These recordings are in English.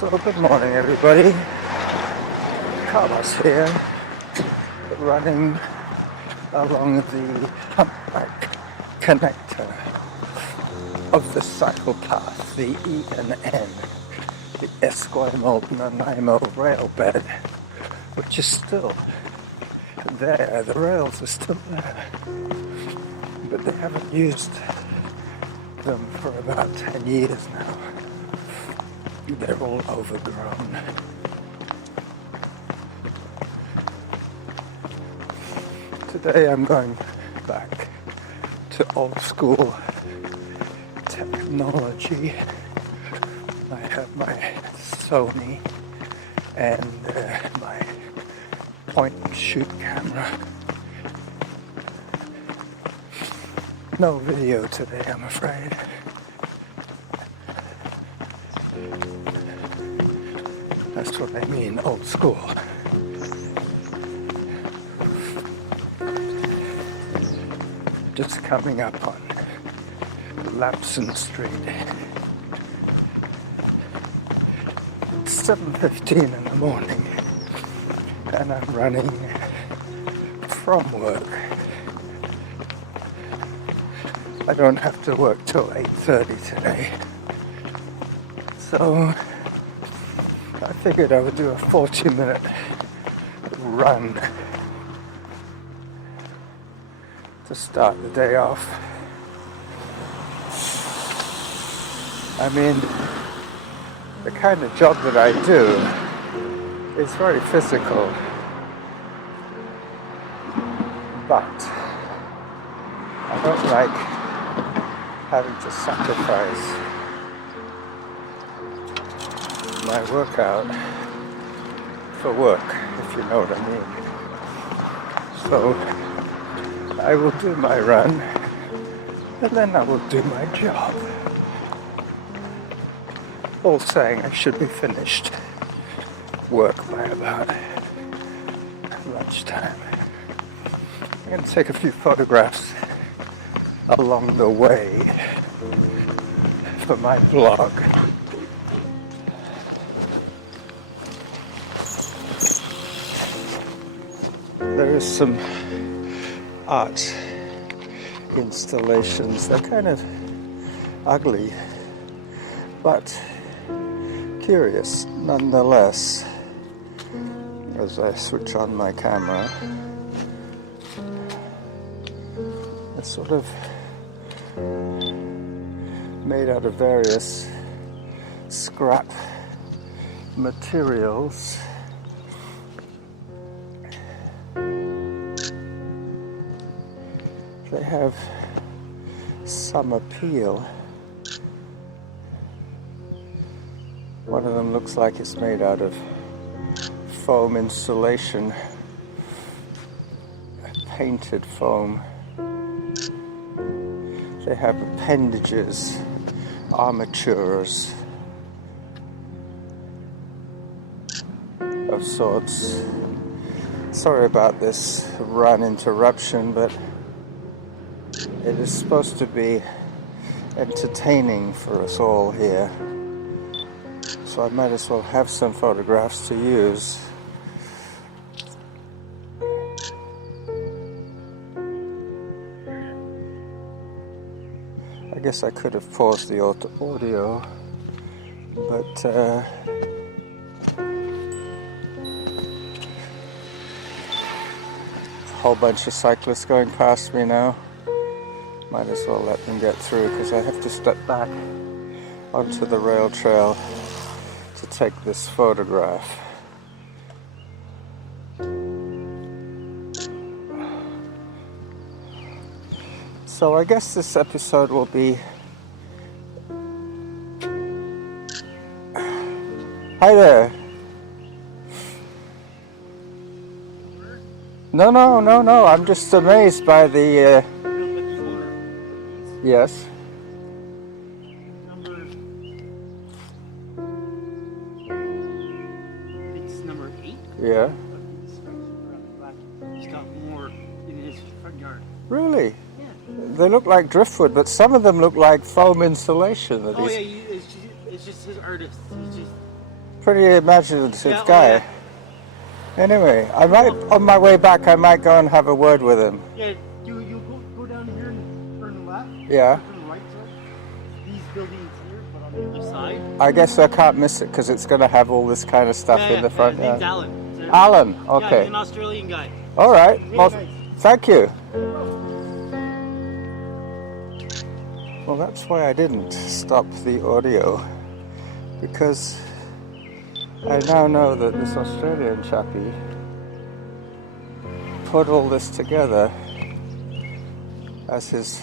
So good morning everybody, Carlos here, running along the humpback connector of the cycle path, the E&N, the Esquimalt-Nanaimo rail bed, which is still there. The rails are still there, but they haven't used them for about 10 years now. They're all overgrown. Today I'm going back to old school technology. I have my Sony and my point and shoot camera. No video today, I'm afraid. That's what I mean, old school. Just coming up on Lapson Street. It's 7:15 in the morning and I'm running from work. I don't have to work till 8:30 today. So I figured I would do a 40-minute run to start the day off. I mean, the kind of job that I do is very physical, but I don't like having to sacrifice my workout for work, if you know what I mean. So I will do my run and then I will do my job. All saying I should be finished work by about lunchtime. I'm going to take a few photographs along the way for my blog. There is some art installations. They're kind of ugly, but curious nonetheless. As I switch on my camera, it's sort of made out of various scrap materials. They have some appeal. One of them looks like it's made out of foam insulation, painted foam. They have appendages, armatures of sorts. Sorry about this run interruption, but it is supposed to be entertaining for us all here. So I might as well have some photographs to use. I guess I could have paused the audio, but a whole bunch of cyclists going past me now. Might as well let them get through because I have to step back onto the rail trail to take this photograph. So I guess this episode will be... Hi there. No, I'm just amazed by the... Yes. It's number 8. Yeah. He's got more in his front yard. Really? Yeah. They look like driftwood, but some of them look like foam insulation. Oh yeah, it's just his artist. He's just Pretty imaginative Yeah, oh, guy. yeah. Anyway, I might, on my way back, I might go and have a word with him. Yeah, you go down here and turn left. Yeah. Turn right, sorry. These buildings here, but on the other side. I guess I can't miss it because it's going to have all this kind of stuff in the front. His name's Alan. Alan, Yeah, okay. he's an Australian guy. All right. Really Well, nice. thank you. Well, that's why I didn't stop the audio, because I now know that this Australian chappie put all this together as his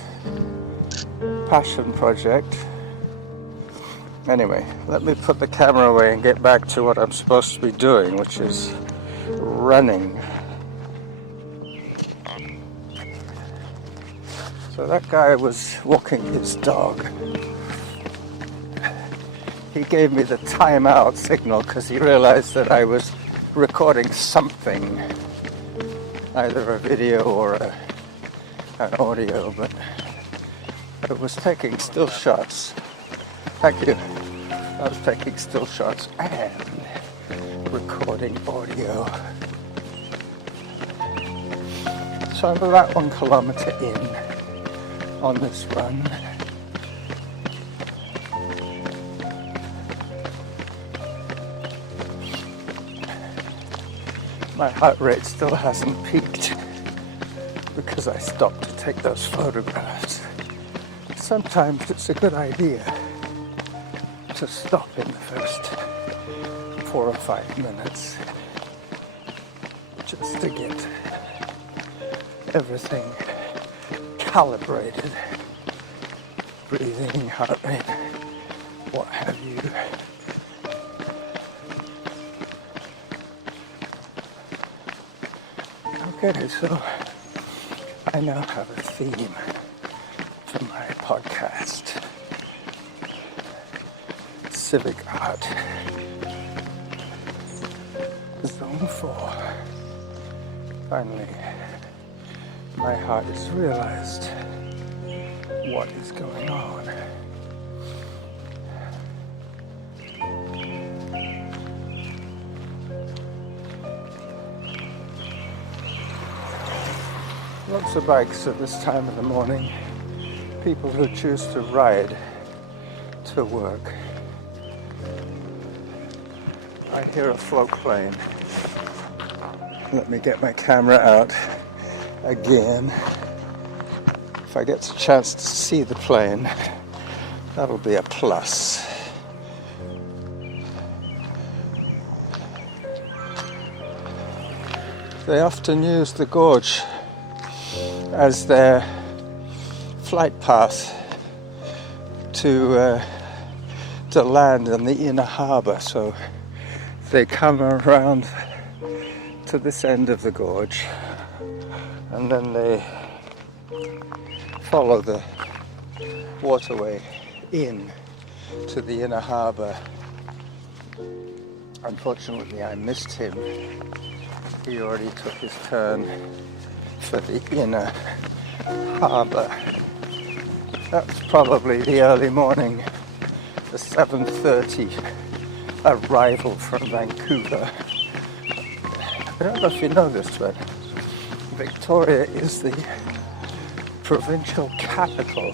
passion project. Anyway, let me put the camera away and get back to what I'm supposed to be doing, which is running. So that guy was walking his dog. He gave me the timeout signal because he realized that I was recording something, either a video or an audio, but I was taking still shots. Thank you. I was taking still shots and recording audio. So I'm about 1 kilometer in on this run. My heart rate still hasn't peaked because I stopped to take those photographs. Sometimes it's a good idea to stop in the first 4 or 5 minutes just to get everything calibrated, breathing, heart rate, what have you. Okay, so I now have a theme for my podcast. Civic art. Zone 4. Finally, my heart has realized what is going on. Lots of bikes at this time of the morning. People who choose to ride to work. I hear a float plane. Let me get my camera out again. If I get a chance to see the plane, that'll be a plus. They often use the gorge as their flight path to land in the inner harbour. So they come around to this end of the gorge and then they follow the waterway in to the inner harbour. Unfortunately, I missed him. He already took his turn for the inner harbour. That's probably the early morning, the 7:30 arrival from Vancouver. I don't know if you know this, but Victoria is the provincial capital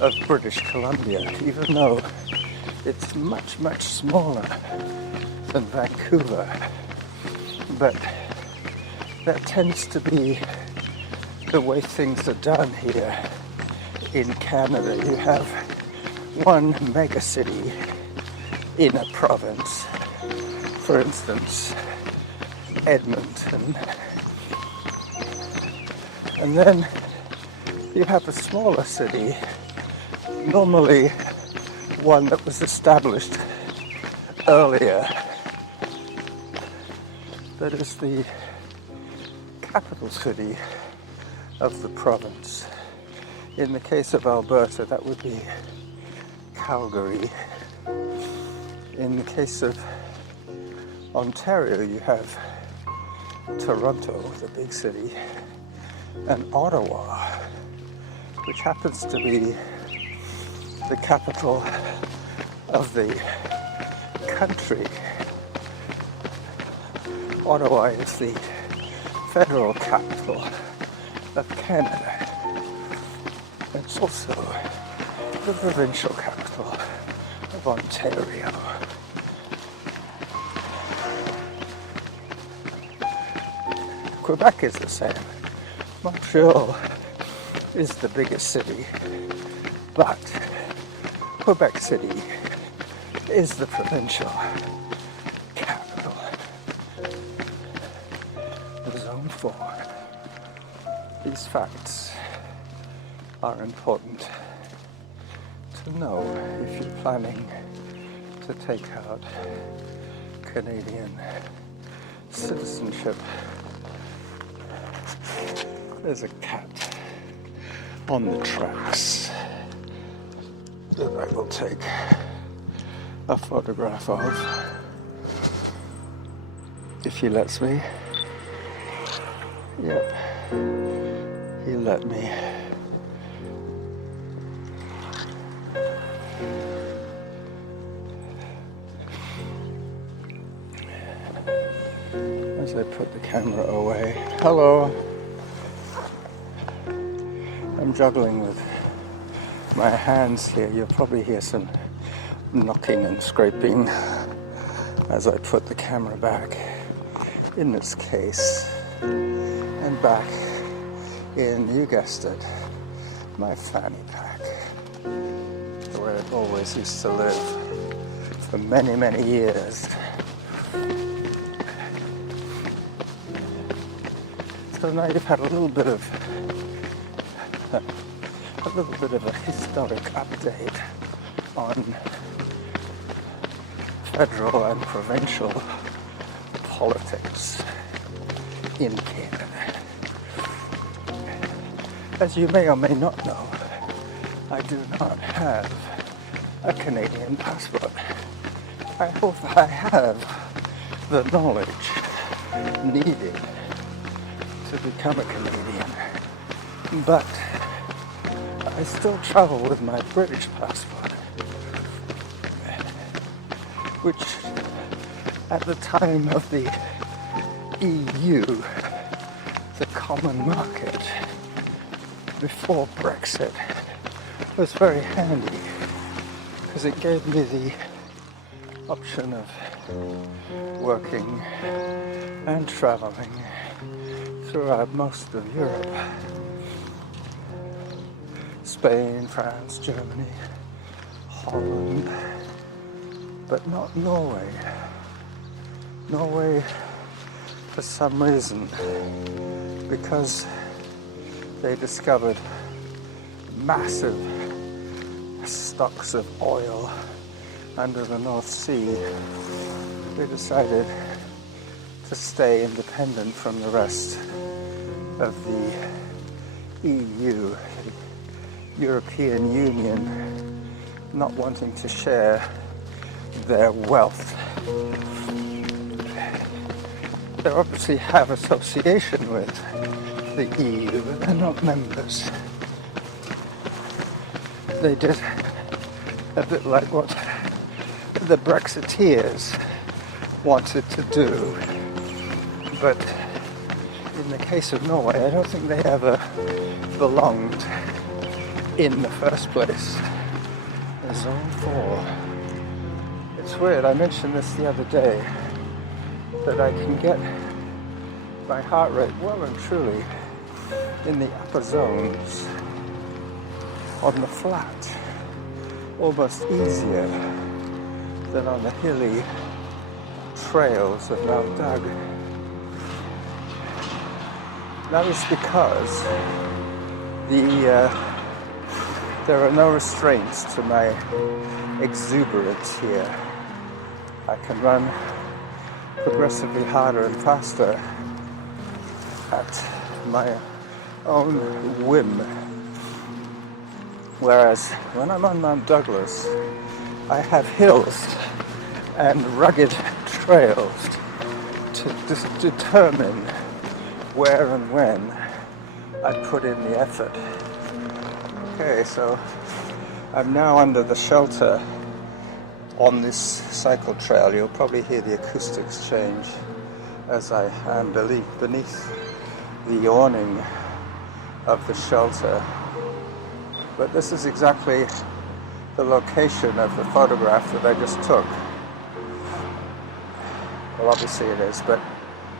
of British Columbia, even though it's much, much smaller than Vancouver. But that tends to be the way things are done here in Canada. You have one mega city in a province. For instance, Edmonton. And then you have a smaller city, normally one that was established earlier, that is the capital city of the province. In the case of Alberta, that would be Calgary. In the case of Ontario, you have Toronto, the big city, and Ottawa, which happens to be the capital of the country. Ottawa is the federal capital of Canada. It's also the provincial capital of Ontario. Quebec is the same. Montreal is the biggest city, but Quebec City is the provincial capital of Zone 4. These facts are important to know if you're planning to take out Canadian citizenship. There's a cat on the tracks that I will take a photograph of if he lets me. Yep, he let me. As I put the camera away. Hello. I'm juggling with my hands here. You'll probably hear some knocking and scraping as I put the camera back in its case and back in, you guessed it, my fanny pack, where it always used to live for many, many years. So now you've had a little bit of a historic update on federal and provincial politics in Canada. As you may or may not know, I do not have a Canadian passport. I hope I have the knowledge needed to become a Canadian, but I still travel with my British passport, which at the time of the EU, the common market, before Brexit, was very handy because it gave me the option of working and traveling throughout most of Europe. Spain, France, Germany, Holland, but not Norway. Norway, for some reason, because they discovered massive stocks of oil under the North Sea, they decided to stay independent from the rest of the EU, European Union, not wanting to share their wealth. They obviously have association with the EU, but they're not members. They did a bit like what the Brexiteers wanted to do, but in the case of Norway, I don't think they ever belonged in the first place. Zone 4. It's weird, I mentioned this the other day, that I can get my heart rate well and truly in the upper zones on the flat, almost easier than on the hilly trails of Mount Doug. That is because there are no restraints to my exuberance here. I can run progressively harder and faster at my own whim. Whereas when I'm on Mount Douglas, I have hills and rugged trails to determine where and when I put in the effort. Okay, so I'm now under the shelter on this cycle trail. You'll probably hear the acoustics change as I am beneath the awning of the shelter. But this is exactly the location of the photograph that I just took. Well, obviously it is, but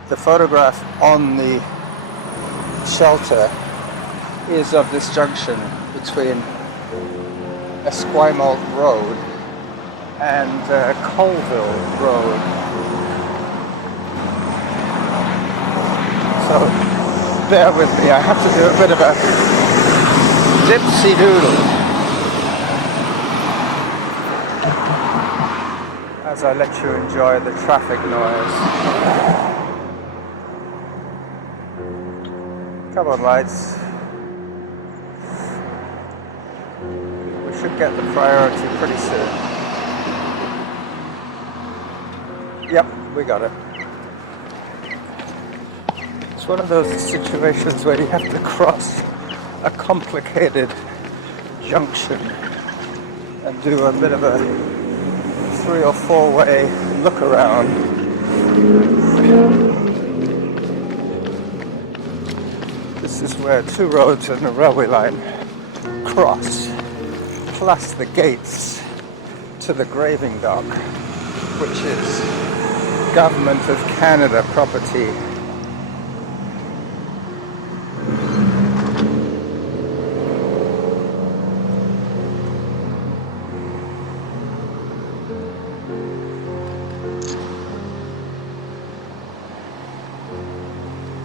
the photograph on the shelter is of this junction between Esquimalt Road and Colville Road. So bear with me, I have to do a bit of a dipsy-doodle as I let you enjoy the traffic noise. Come on, lights. We should get the priority pretty soon. Yep, we got it. It's one of those situations where you have to cross a complicated junction and do a bit of a 3 or 4 way look around. This is where 2 roads and a railway line cross, plus the gates to the graving dock, which is Government of Canada property.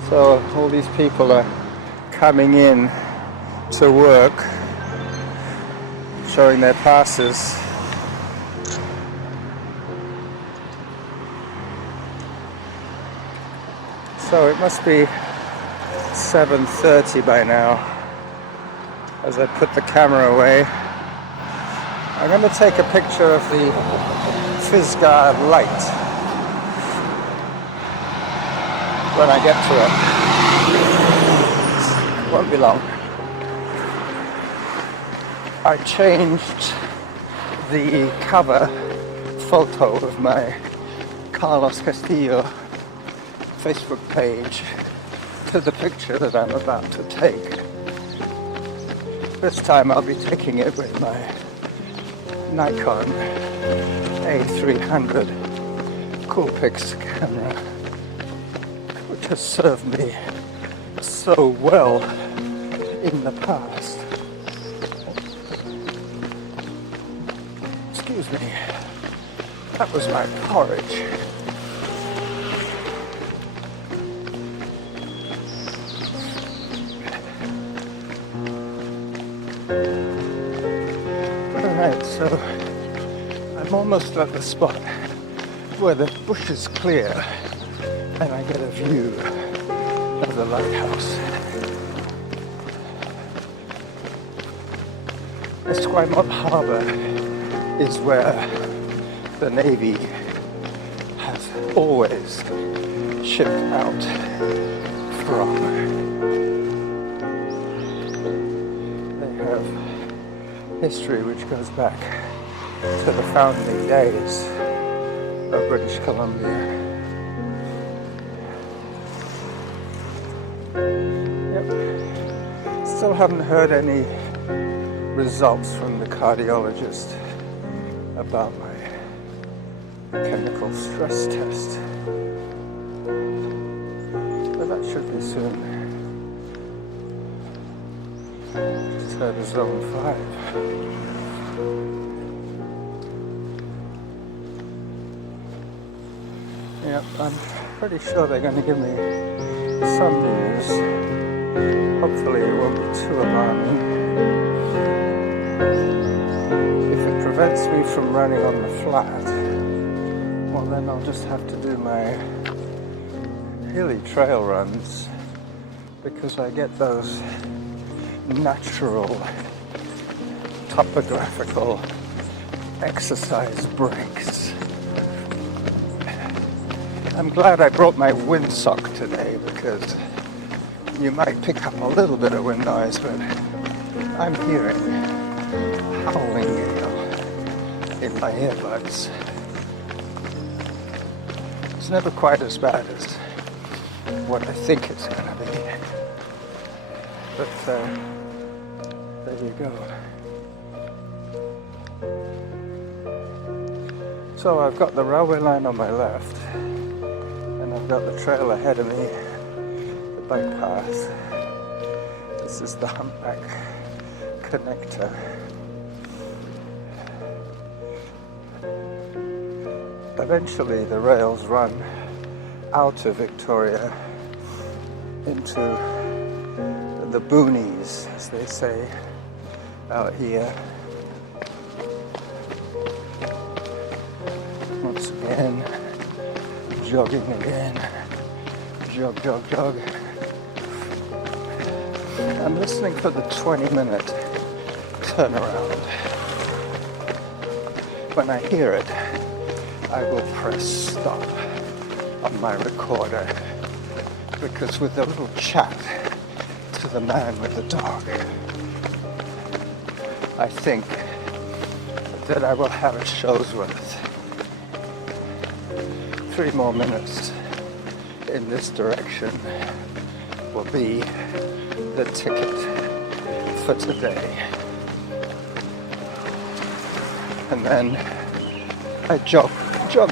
So all these people are coming in to work, showing their passes. So it must be 7:30 by now. As I put the camera away, I'm going to take a picture of the Fisgard light when I get to it. It won't be long. I changed the cover photo of my Carlos Castillo Facebook page to the picture that I'm about to take. This time I'll be taking it with my Nikon A300 Coolpix camera, which has served me so well in the past. Excuse me, that was my porridge. Alright, so I'm almost at the spot where the bush is clear and I get a view of the lighthouse. Esquimalt Harbour is where the Navy has always shipped out from. They have history which goes back to the founding days of British Columbia. Yep. Still haven't heard any results from the cardiologist about my chemical stress test, but that should be soon. Just heard a zone 5. Yep, I'm pretty sure they're going to give me some news. Hopefully it won't be too alarming. If it prevents me from running on the flat, well then I'll just have to do my hilly trail runs, because I get those natural topographical exercise breaks. I'm glad I brought my windsock today, because you might pick up a little bit of wind noise, but I'm hearing howling gale in my earbuds. It's never quite as bad as what I think it's going to be. But there you go. So I've got the railway line on my left, and I've got the trail ahead of me, the bike path. This is the Humpback connector. Eventually the rails run out of Victoria into the boonies, as they say out here. Once again, jogging again. Jog, jog, jog. I'm listening for the 20-minute turnaround. When I hear it, I will press stop on my recorder, because with a little chat to the man with the dog, I think that I will have a show's worth. 3 more minutes in this direction will be the ticket for today. And then I jog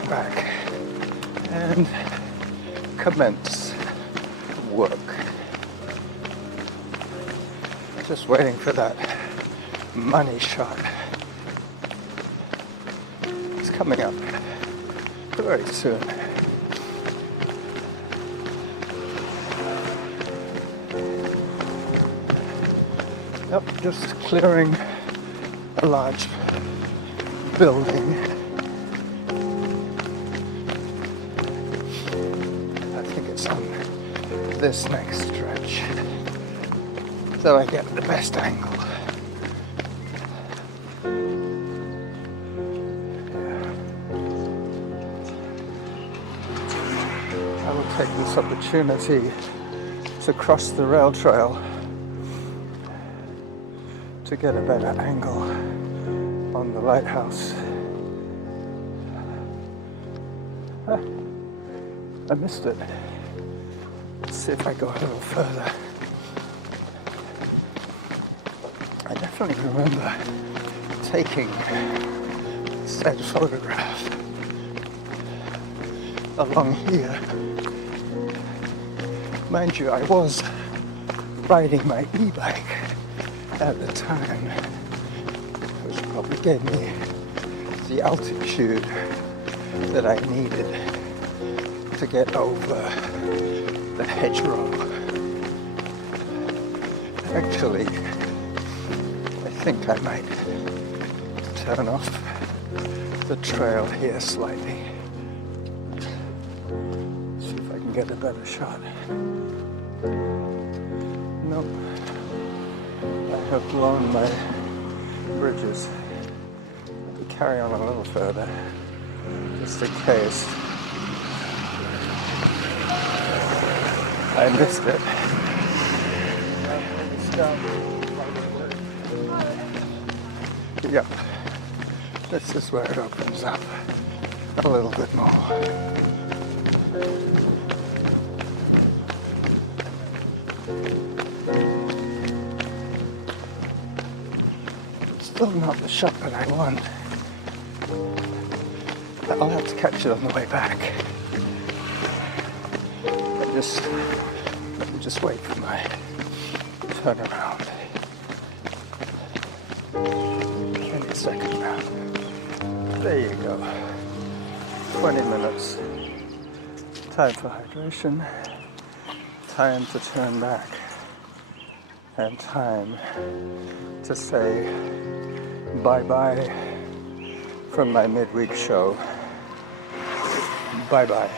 back and commence work. Just waiting for that money shot. It's coming up very soon. Yep, just clearing a large building. I think it's on this next stretch, so I get the best angle. I will take this opportunity to cross the rail trail to get a better angle on the lighthouse. I missed it. Let's see if I go a little further. I definitely remember taking said photograph along here. Mind you, I was riding my e-bike at the time, which probably gave me the altitude that I needed to get over the hedgerow. Actually, I think I might turn off the trail here slightly. See if I can get a better shot. Nope. I have blown my bridges. I'll carry on a little further, just in case. I missed it. Yep. This is where it opens up a little bit more. Still not the shot that I want. I'll have to catch it on the way back. Let me just wait for my turnaround. Any second now. There you go. 20 minutes. Time for hydration. Time to turn back. And time to say bye-bye from my midweek show. Bye-bye.